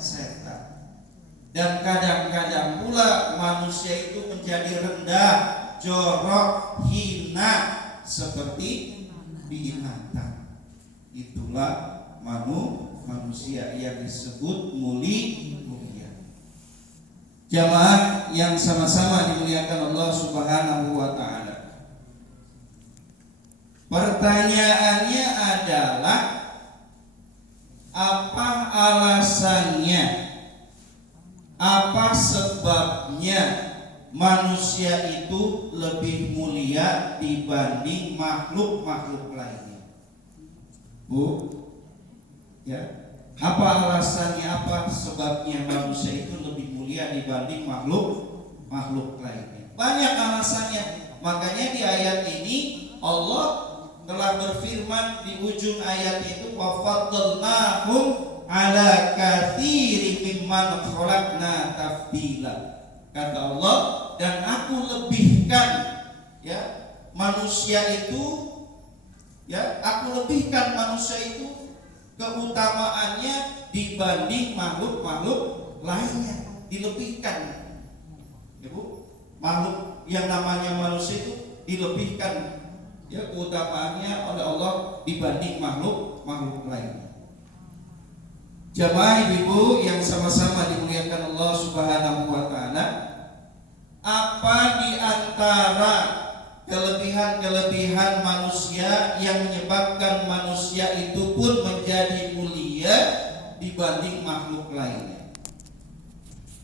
setan. Dan kadang-kadang pula manusia itu menjadi rendah, jorok, hina seperti binatang. Itulah manusia yang disebut mulia. Jamaah yang sama-sama dimuliakan Allah Subhanahu wa taala. Pertanyaannya adalah, apa alasannya? Apa sebabnya manusia itu lebih mulia dibanding makhluk-makhluk lainnya? Bu, ya, apa alasannya, apa sebabnya manusia itu lebih mulia dibanding makhluk lainnya? Banyak alasannya. Makanya di ayat ini Allah telah berfirman di ujung ayat itu, wa faddalnahum ala katsirin mimman khalaqna tafdila. Kata Allah, dan aku lebihkan ya manusia itu, ya aku lebihkan manusia itu keutamaannya dibanding makhluk lainnya, dilebihkan. Ya Bu, makhluk yang namanya manusia itu dilebihkan ya keutamaannya oleh Allah dibanding makhluk lainnya. Jamaah ibu yang sama-sama dimuliakan Allah Subhanahu wa taala, apa di antara kelebihan manusia yang menyebabkan manusia itu pun menjadi mulia dibanding makhluk lainnya?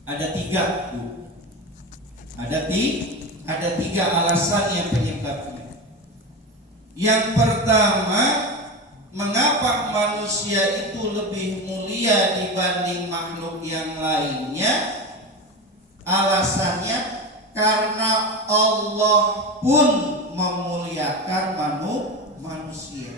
Ada 3, Bu. Ada 3 alasan yang penyebabnya. Yang pertama, mengapa manusia itu lebih mulia dibanding makhluk yang lainnya? Alasannya karena Allah pun memuliakan manusia.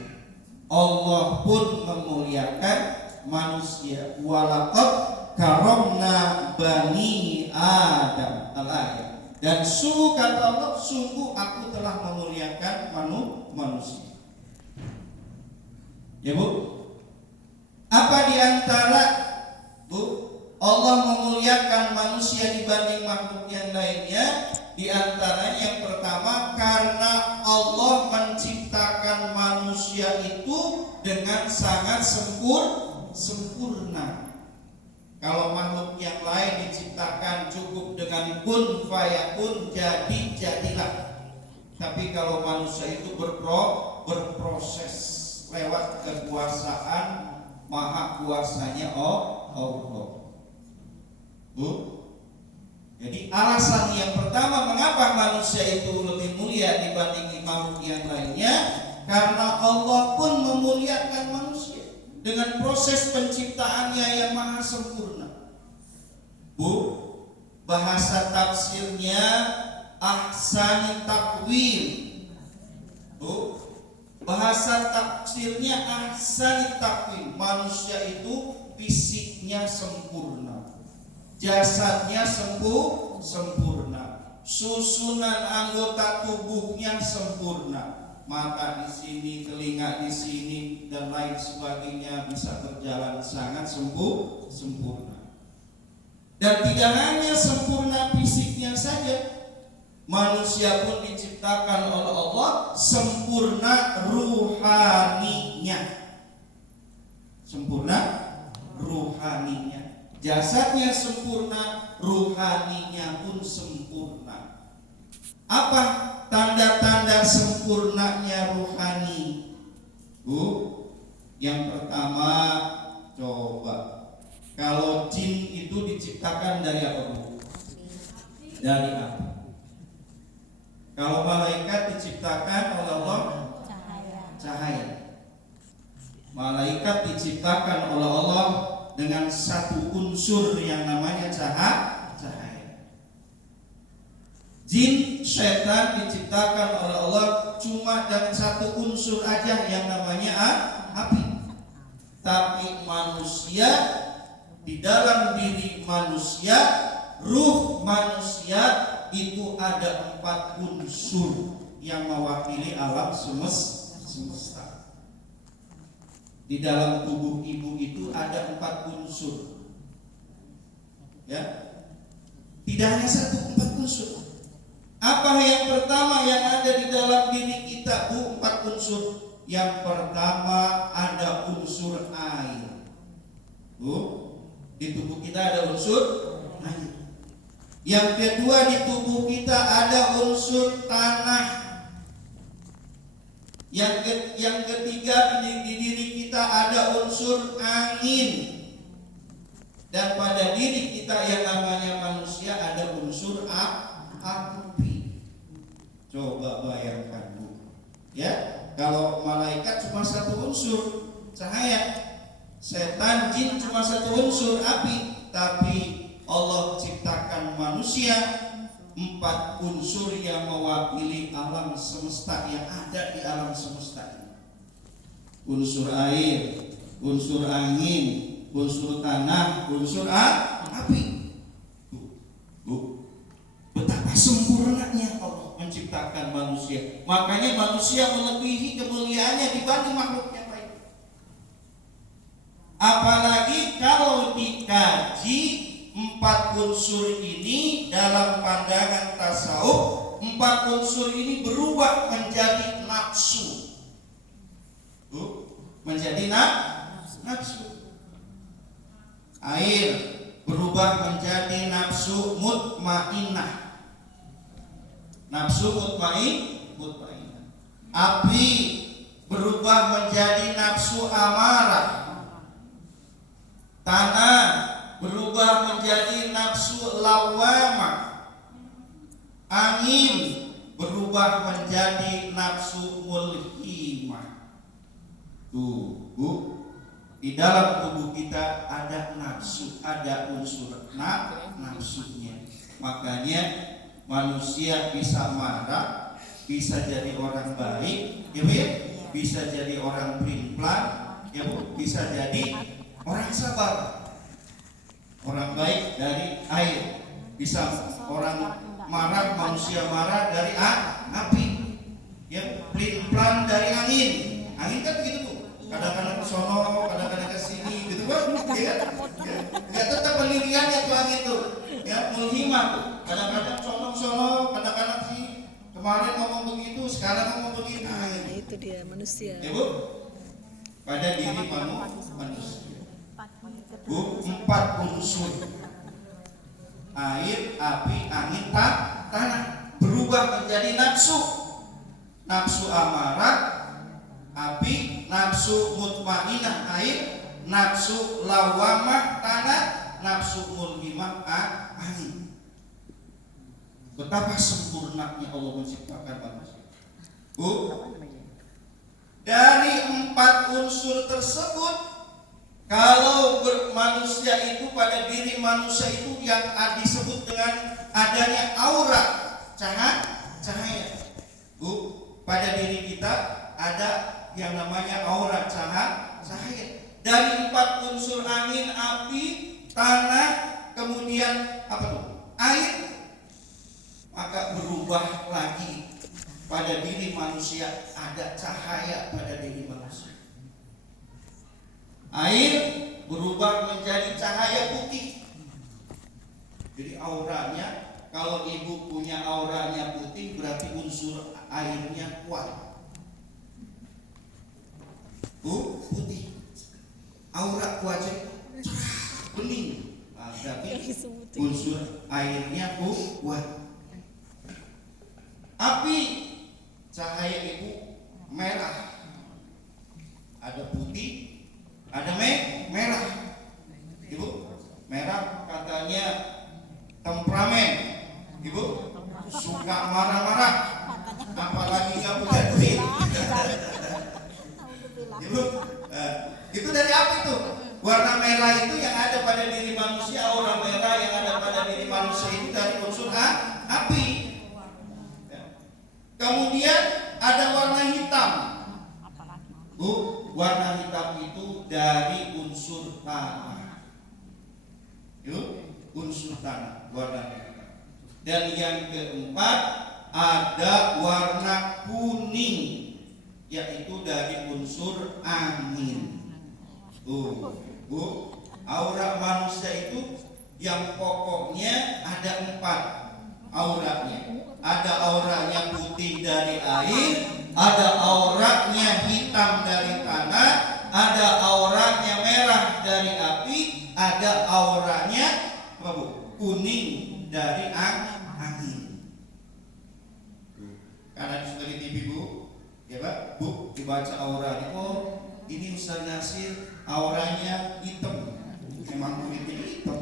Allah pun memuliakan manusia. Walaqad karamna bani Adam. Al-ayat. Dan sungguh kata Allah, sungguh aku telah memuliakan manusia. Ya Bu, apa di antara Bu Allah memuliakan manusia dibanding makhluk yang lainnya? Di antaranya yang pertama, karena Allah menciptakan manusia itu dengan sangat sempurna. Kalau makhluk yang lain diciptakan cukup dengan kun fayakun, jadilah. Tapi kalau manusia itu berproses lewat kekuasaan maha kuasanya Allah. Bu, jadi alasan yang pertama mengapa manusia itu lebih mulia dibanding makhluk yang lainnya, karena Allah pun memuliakan manusia dengan proses penciptaannya yang maha sempurna. Bu, bahasa tafsirnya ahsani takwim. Bu, bahasa tafsirnya ahsani takwim. Manusia itu fisiknya sempurna, jasadnya sempurna, susunan anggota tubuhnya sempurna. Mata di sini, telinga di sini, dan lain sebagainya bisa berjalan sangat sempurna. Dan tidak hanya sempurna fisiknya saja, manusia pun diciptakan oleh Allah sempurna ruhaninya. Sempurna ruhaninya. Jasadnya sempurna, ruhaninya pun sempurna. Apa tanda-tanda sempurnanya ruhani? Bu, yang pertama, coba, kalau jin itu diciptakan dari apa, Bu? Dari api. Kalau malaikat diciptakan oleh Allah cahaya. Malaikat diciptakan oleh Allah dengan satu unsur yang namanya cahaya. Jin, setan diciptakan oleh Allah cuma dengan satu unsur aja yang namanya api. Tapi manusia, di dalam diri manusia, ruh manusia itu ada 4 unsur yang mewakili alam semesta. Di dalam tubuh ibu itu ada 4 unsur. Ya. Tidak hanya satu, 4 unsur. Apa yang pertama yang ada di dalam diri kita, Bu? 4 unsur. Yang pertama ada unsur air. Bu, di tubuh kita ada unsur air. Yang kedua, di tubuh kita ada unsur tanah. Yang ketiga, di diri kita ada unsur angin. Dan pada diri kita yang namanya manusia ada unsur api. Coba bayangkan, Bu. Ya, kalau malaikat cuma satu unsur, cahaya. Setan, jin cuma satu unsur, api. Tapi Allah ciptakan manusia 4 unsur yang mewakili alam semesta, yang ada di alam semesta ini. Unsur air, unsur angin, unsur tanah, unsur api. Bu, betapa sempurnanya Allah menciptakan manusia. Makanya manusia melebihi kemuliaannya dibanding makhluk yang lain. Apalagi kalau dikaji 4 unsur ini dalam pandangan tasawuf, 4 unsur ini berubah menjadi nafsu. Menjadi nafsu. Air berubah menjadi nafsu mutmainnah. Nafsu mutmainnah. Api berubah menjadi nafsu amarah. Tanah berubah menjadi nafsu lawamah. Angin berubah menjadi nafsu mulhimah. Tuh, Bu, di dalam tubuh kita ada nafsu, ada unsur nafsunya. Makanya manusia bisa marah, bisa jadi orang baik, ya Bu ya? Bisa jadi orang pelin-pelan, ya Bu, bisa jadi orang sabar. Orang baik dari air, bisa orang marah, manusia marah dari api, ya, pelin-pelan dari angin. Angin kan begitu, Bu. Kadang-kadang ke sono, kadang-kadang ke sini, gitu kan? Ya, ya tetap pendiriannya tuh angin tuh. Ya, mulhimah tuh. Kadang-kadang sono, kadang-kadang sih. Kemarin ngomong begitu, sekarang ngomong begitu. Nah, itu dia manusia. Ya, Bu. Pada diri manusia. Bu, 4 unsur. Air, api, angin, tanah berubah menjadi nafsu. Nafsu amarah, api, nafsu mutmainnah, air, nafsu lawamah, tanah, nafsu mulhimah, angin. Betapa sempurnanya Allah menciptakan manusia. Bu, dari 4 unsur tersebut, kalau manusia itu, pada diri manusia itu yang disebut dengan adanya aura, cahaya. Bu, pada diri kita ada yang namanya aura, cahaya. Dari 4 unsur angin, api, tanah, kemudian apa tuh? Air, maka berubah lagi. Pada diri manusia ada cahaya pada diri manusia. Air berubah menjadi cahaya putih. Jadi auranya, kalau ibu punya auranya putih, berarti unsur airnya kuat. Bu, putih. Aura wajah bening. Berarti unsur airnya kuat. Api, cahaya ibu merah. Ada putih, ada merah. Ibu, merah katanya temperamen. Ibu suka marah-marah, apalagi nggak punya duit. Ibu, itu dari apa itu? Warna merah itu yang ada pada diri manusia, aura merah yang ada pada diri manusia itu dari unsur api. Kemudian ada warna hitam. Bu, warna hitam itu dari unsur tanah. Yuk, unsur tanah, warna hitam. Dan yang keempat ada warna kuning, yaitu dari unsur angin. Bu, aura manusia itu yang pokoknya ada 4 auranya. Ada auranya putih dari air, ada auranya hitam dari tanah, ada auranya merah dari api, ada auranya apa Bu? Kuning dari angin. Karena sudah di TV Bu, ya Pak, Bu dibaca auranya. Oh, ini Ustaz Nasir auranya hitam, memang kulitnya hitam.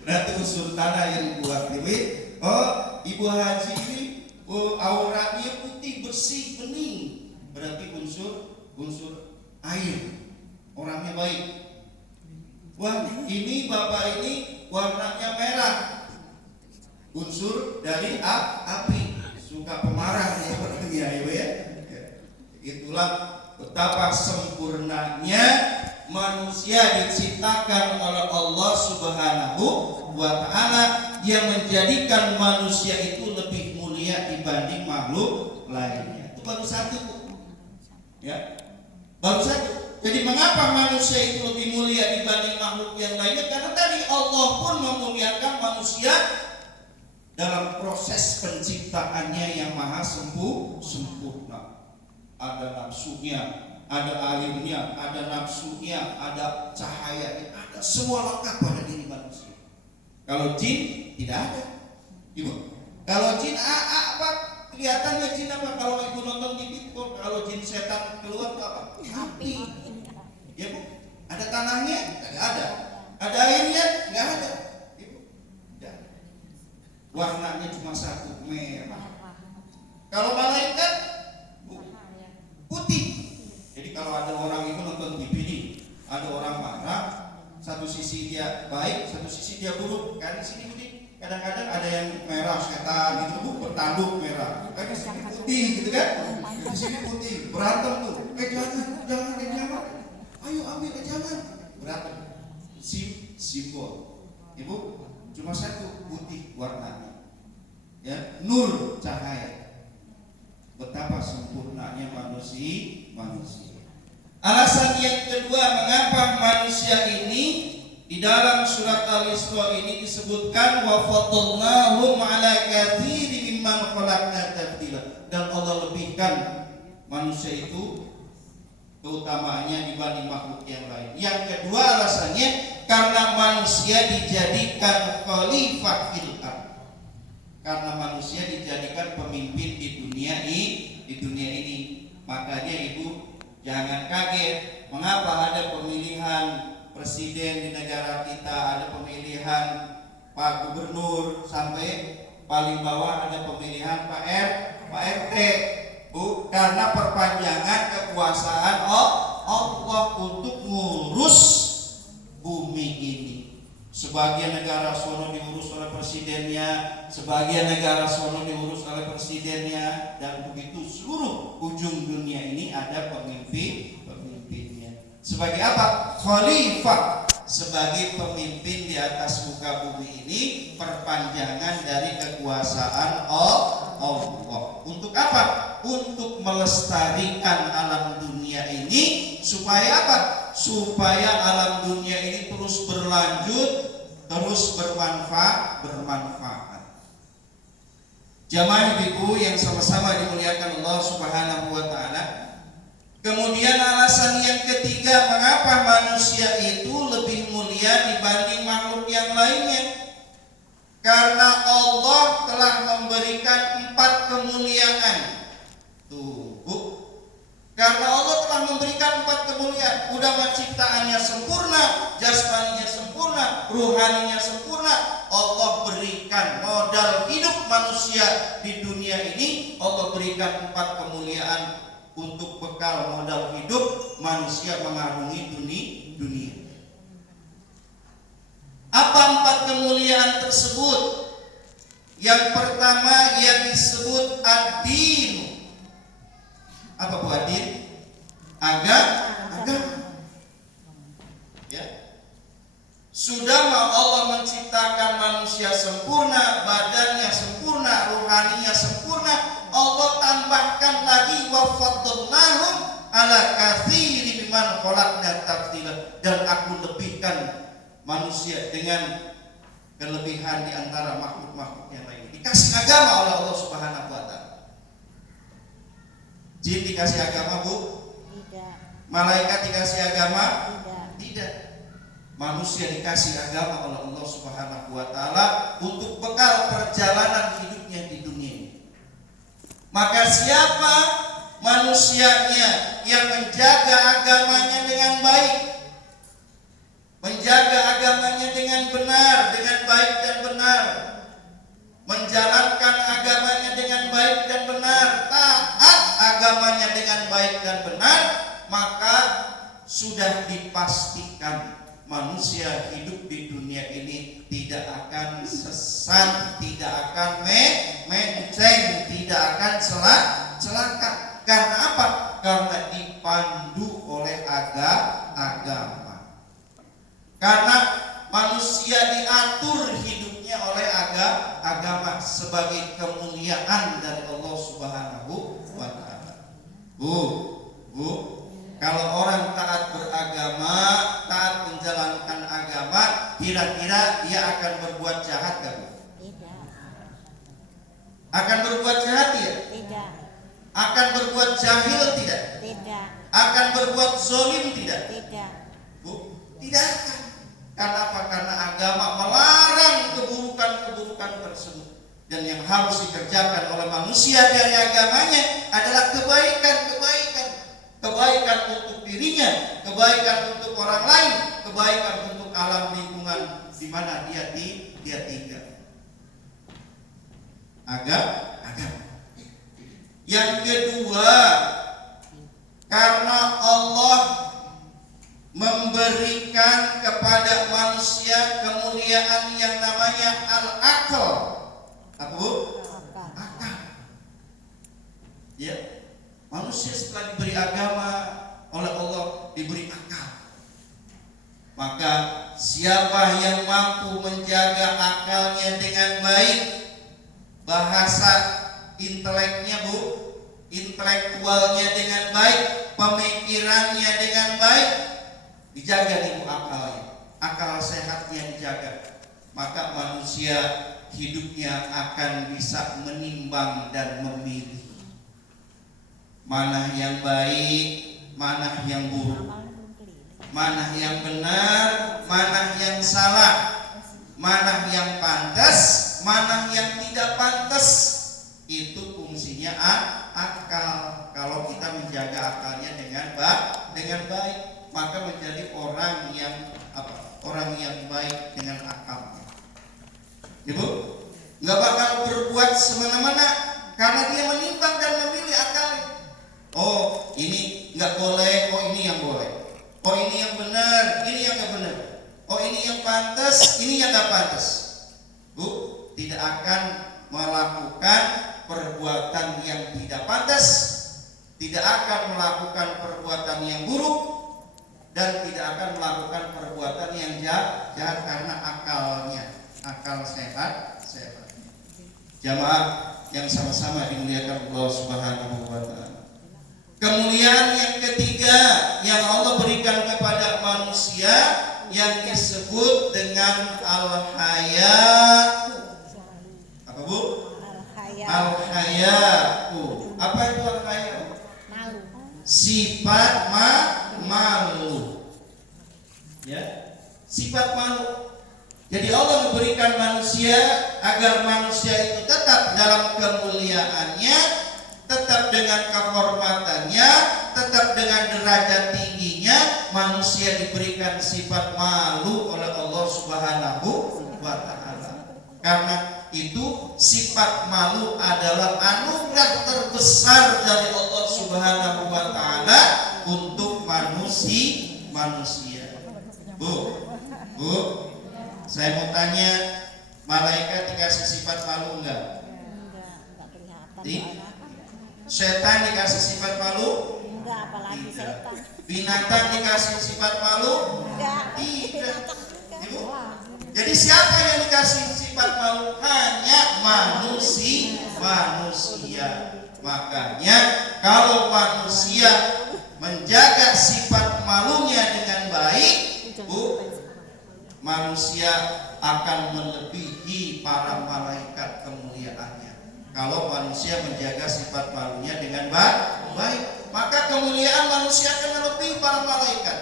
Berarti unsur tanah yang buat ini. Oh, Ibu Haji ini auranya putih bersih bening, berarti unsur air, orangnya baik. Wah, ini bapak ini warnanya merah, unsur dari api, suka pemarah ya orangnya ya. Itulah betapa sempurnanya manusia diciptakan oleh Allah Subhanahu wa Ta'ala, yang menjadikan manusia itu lebih mulia dibanding makhluk lainnya. Itu baru satu, ya, baru satu. Jadi mengapa manusia itu lebih mulia dibanding makhluk yang lainnya? Karena tadi Allah pun memuliakan manusia dalam proses penciptaannya yang maha sempurna. Ada nafsunya, ada airnya, ada nafsunya, ada cahayanya, ada semua lengkap pada diri manusia. Kalau jin tidak ada, Ibu. Kalau jin apa? Kelihatannya jin apa? Kalau Ibu nonton TV, kalau jin setan keluar itu apa? Api. Ya Bu. Ada tanahnya? Tidak ada. Ada airnya? Tidak ada. Ibu. Tidak. Warnanya cuma satu, merah. Kalau malaikat putih. Jadi kalau ada orang itu nonton TV nih, ada orang marah, satu sisi dia baik, satu sisi dia buruk. Kan di sini kadang-kadang ada yang merah setan gitu Bu, bertanduk merah. Kan di sini putih gitu kan? Di sini putih, berantem tuh. Jangan. Ayo ambil, jangan. Berantem. Simbol. Ibu, cuma satu, putih warnanya. Ya, nur cahaya. Betapa sempurnanya manusia. Alasan yang kedua mengapa manusia ini di dalam surat Al-Isra ini disebutkan wa faddalnahum 'ala katsirin mimman khalaqna tafdila, dan Allah lebihkan manusia itu keutamaannya dibanding makhluk yang lain. Yang kedua alasannya karena manusia dijadikan khalifah fil ardh. Karena manusia dijadikan pemimpin di dunia ini. Makanya Ibu jangan kaget mengapa ada pemilihan presiden di negara kita, ada pemilihan Pak Gubernur, sampai paling bawah ada pemilihan Pak RT. Bu, karena perpanjangan kekuasaan Allah untuk ngurus bumi ini. Sebagian negara sono diurus oleh presidennya, sebagian negara sono diurus oleh presidennya, dan begitu seluruh ujung dunia ini ada pemimpinnya. Sebagai apa? Khalifah, sebagai pemimpin di atas muka bumi ini, perpanjangan dari kekuasaan Allah. Untuk apa? Untuk melestarikan alam dunia ini. Supaya apa? Supaya alam dunia ini terus berlanjut, terus bermanfaat. Jamaah ibu yang sama-sama dimuliakan Allah Subhanahu wa Ta'ala. Kemudian alasan yang ketiga mengapa manusia itu lebih mulia dibanding makhluk yang lainnya, karena Allah telah memberikan 4 kemuliaan. Tuh, Bu. Karena Allah telah memberikan 4 kemuliaan. Udah ciptaannya sempurna, jasmaninya sempurna, ruhaninya sempurna. Allah berikan modal hidup manusia di dunia ini. Allah berikan 4 kemuliaan untuk bekal modal hidup manusia mengarungi dunia. Apa 4 kemuliaan tersebut? Yang pertama yang disebut ad-din. Apa Bu ad-din? Agama. Ya. Sudah Allah menciptakan manusia sempurna, badannya sempurna, ruhaninya sempurna. Allah tambahkan lagi wa faddalnahum 'ala katsirin mimman khalaqna tafdila, dan aku lebihkan manusia dengan kelebihan di antara makhluk-makhluk yang lain. Dikasih agama oleh Allah Subhanahu wa taala. Jin dikasih agama, Bu? Tidak. Malaikat dikasih agama? Tidak. Tidak. Manusia dikasih agama oleh Allah Subhanahu wa taala untuk bekal perjalanan hidupnya di dunia ini. Maka siapa manusianya yang menjaga agamanya dengan baik, menjaga agamanya dengan benar, dengan baik dan benar, menjalankan agamanya dengan baik dan benar, taat agamanya dengan baik dan benar, maka sudah dipastikan manusia hidup di dunia ini tidak akan sesat, tidak akan menceng, tidak akan celaka. Karena apa? Karena dipandu oleh agama. Karena manusia diatur hidupnya oleh agama sebagai kemuliaan dari Allah Subhanahu wa taala. Bu, kalau orang taat beragama, taat menjalankan agama, kira-kira dia akan berbuat jahat gak, Bu? Tidak. Akan berbuat jahat ya? Tidak. Akan berbuat jahil tidak? Tidak. Akan berbuat zolim tidak? Tidak. Bu, tidak akan. Karena apa? Karena agama melarang keburukan-keburukan tersebut. Dan yang harus dikerjakan oleh manusia dari agamanya adalah kebaikan-kebaikan. Kebaikan untuk dirinya, kebaikan untuk orang lain, kebaikan untuk alam lingkungan di mana dia tinggal. Agama. Yang kedua, karena Allah memberikan kepada manusia kemuliaan yang namanya al-aql. Apa, Bu? Akal. Ya. Manusia setelah diberi agama oleh Allah, diberi akal. Maka siapa yang mampu menjaga akalnya dengan baik, bahasa inteleknya, Bu, intelektualnya dengan baik, pemikirannya dengan baik, dijaga nih, Bu, akalnya. Akal sehatnya dijaga. Maka manusia hidupnya akan bisa menimbang dan memilih mana yang baik, mana yang buruk, mana yang benar, mana yang salah, mana yang pantas, mana yang tidak pantas. Itu fungsinya akal. Kalau kita menjaga akalnya dengan baik, maka menjadi orang yang baik dengan akalnya. Ibu, nggak bakal berbuat semena-mena karena dia menimbang dan memilih akalnya. Oh, ini nggak boleh, oh ini yang boleh. Oh ini yang benar, ini yang nggak benar. Oh ini yang pantas, ini yang nggak pantas. Bu, tidak akan melakukan perbuatan yang tidak pantas, tidak akan melakukan perbuatan yang buruk, dan tidak akan melakukan perbuatan yang jahat karena akalnya, akal sehat. Jamaah yang sama-sama dimuliakan Allah Subhanahu wa taala. Kemuliaan yang ketiga yang Allah berikan kepada manusia yang disebut dengan al-haya. Apa, Bu? Al-haya'u. Apa itu al-haya'u? Malu. Sifat malu. Ya, sifat malu. Jadi Allah memberikan manusia agar manusia itu tetap dalam kemuliaannya, tetap dengan kehormatannya, tetap dengan derajat tingginya. Manusia diberikan sifat malu oleh Allah Subhanahu wa taala. Karena itu sifat malu adalah anugerah terbesar dari Allah Subhanahu wa taala untuk manusia. Bu, saya mau tanya, malaikat dikasih sifat malu enggak? Enggak kelihatan. Setan dikasih sifat malu? Enggak, apalagi Tidak. setan. Binatang dikasih sifat malu? Enggak. Tidak. Ibu, Wah. jadi siapa yang dikasih sifat malu? Hanya manusia. Makanya kalau manusia menjaga sifat malunya dengan baik, Bu, manusia akan melebihi para malaikat kemuliaannya. Kalau manusia menjaga sifat malunya dengan baik, maka kemuliaan manusia akan melebihi para malaikat.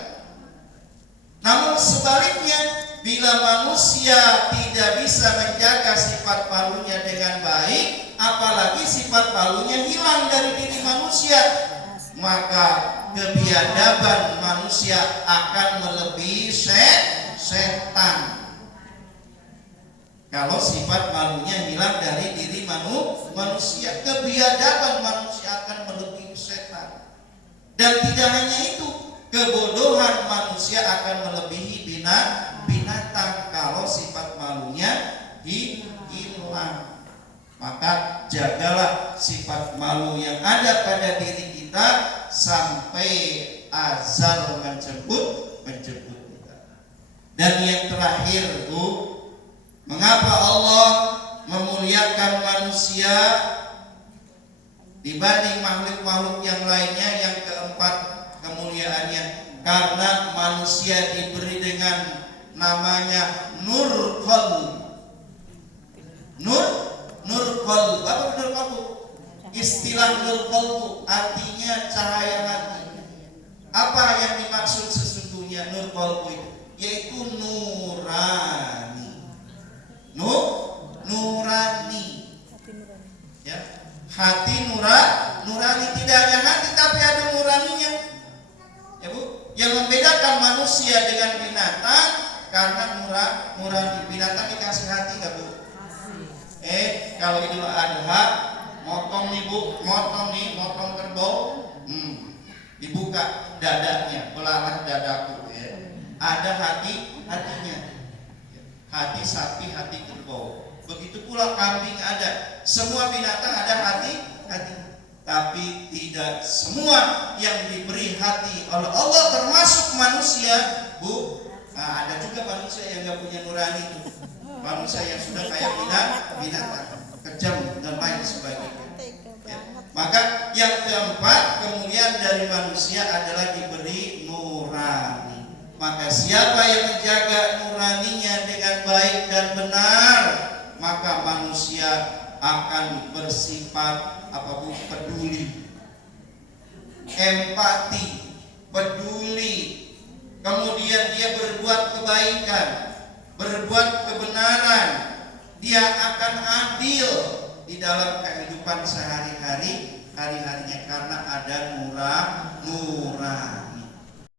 Namun sebaliknya, bila manusia tidak bisa menjaga sifat malunya dengan baik, apalagi sifat malunya hilang dari diri manusia, maka kebiadaban manusia akan melebihi setan. Kalau sifat malunya hilang dari diri manusia, kebiadaban manusia akan melebihi setan. Dan tidak hanya itu, kebodohan manusia akan melebihi binatang kalau sifat malunya hilang. Maka jagalah sifat malu yang ada pada diri kita sampai azal menjemput kita. Dan yang terakhir tuh, mengapa Allah memuliakan manusia dibanding makhluk-makhluk yang lainnya? Yang keempat kemuliaannya, karena manusia diberi dengan namanya nur qalb. Nur qalb. Apa nur qalb? Istilah nur qalb artinya cahaya hati. Apa yang dimaksud sesungguhnya nur qalb itu? Yaitu nurani. Nurani. Ya. Hati nurani, tidak hanya hati tapi ada nuraninya. Ya Bu, yang membedakan manusia dengan binatang karena nurani. Binatang dikasih hati enggak Bu? Kalau Idul Adha motong nih Bu, motong kerbau, dibuka dadanya, belahan dadaku ya. Ada hatinya. Hati sapi, hati kerbau. Begitu pula kambing ada. Semua binatang ada hati. Tapi tidak semua yang diberi hati oleh Allah termasuk manusia, Bu. Nah, ada juga manusia yang enggak punya nurani itu. Manusia yang sudah kayak binatang, kejam dan lain sebagainya. Ya. Maka yang keempat, kemuliaan dari manusia adalah diberi nurani. Maka siapa yang menjaga nuraninya dengan baik dan benar, maka manusia akan bersifat peduli, empati, peduli. Kemudian dia berbuat kebaikan, berbuat kebenaran. Dia akan adil di dalam kehidupan sehari-harinya karena ada nurani.